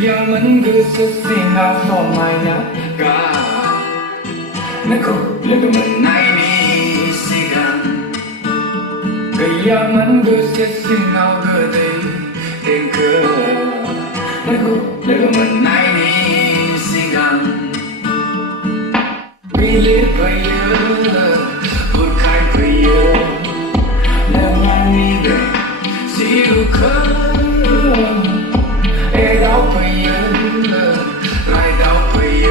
Kıyamet gözüsin av olmayana ka Nako lagaman ay ni sigan Kıyamet gözüsin av gade Tenka Nako lagaman ay ni sigan Bilir kaya Burkay kaya Dengan ibe Siu kaya đau phải lại đau phải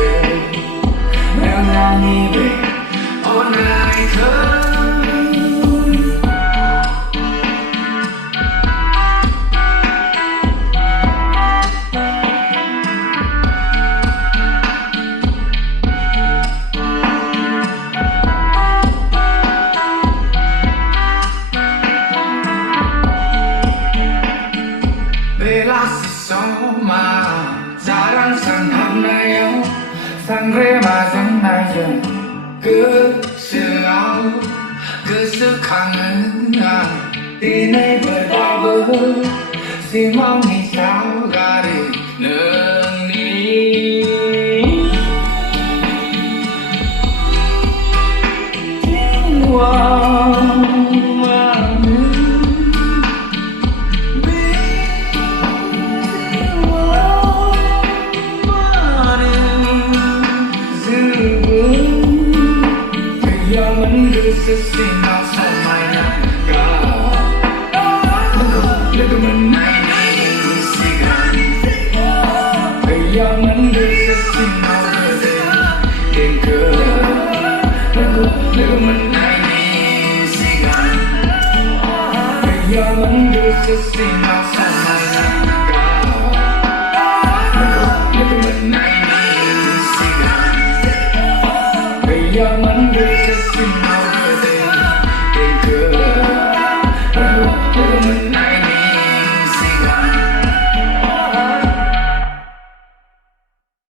em đang đi về ôn lại thơ mà jarang sanam nayo sangre mazang nayo cứ sương cứ sức khăng đi nơi bờ đào bờ xin mong đi sao ga đi nương đi tiếng hoa Sin out of my naga Lagaman ay ni sigan Kıyamet gözüsin av gade Tenka Lagaman ay ni sigan Kıyamet gözüsin av